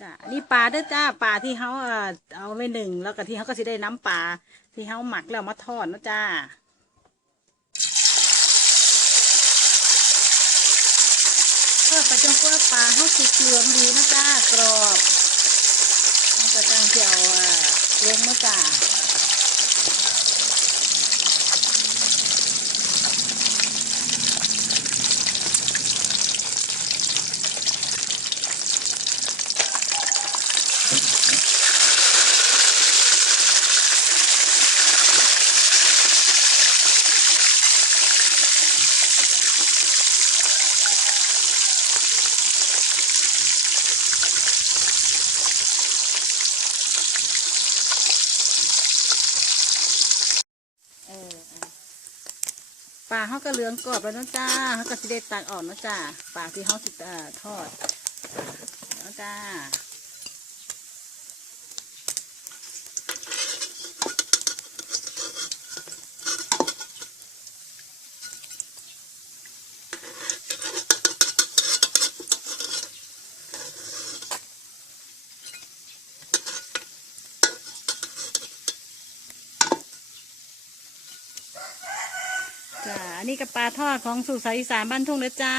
จ้ะอันนี้ปลาเด้อจ้าปลาที่เขาเอาเอาไว้หนึ่งแล้วก็ที่เขาก็สิได้น้ำปลาที่เขาหมักแล้วมาทอดเนาะจ้าเพื่อไปจนกว่าปลาเขาสุกเหลืองดีนะจ้ากรอบมันจะจังเที่ยวอ่อลงมาจ้า ปลาเขาก็เหลืองกรอบแล้วนะจ้าเขาก็สิเด้ตักออกนะจ้าปลาที่เขาสิทอดนะจ้า จ้าอันนี้กับปลาทอดของสุสานอีสานบ้านทุ่งนะจ้า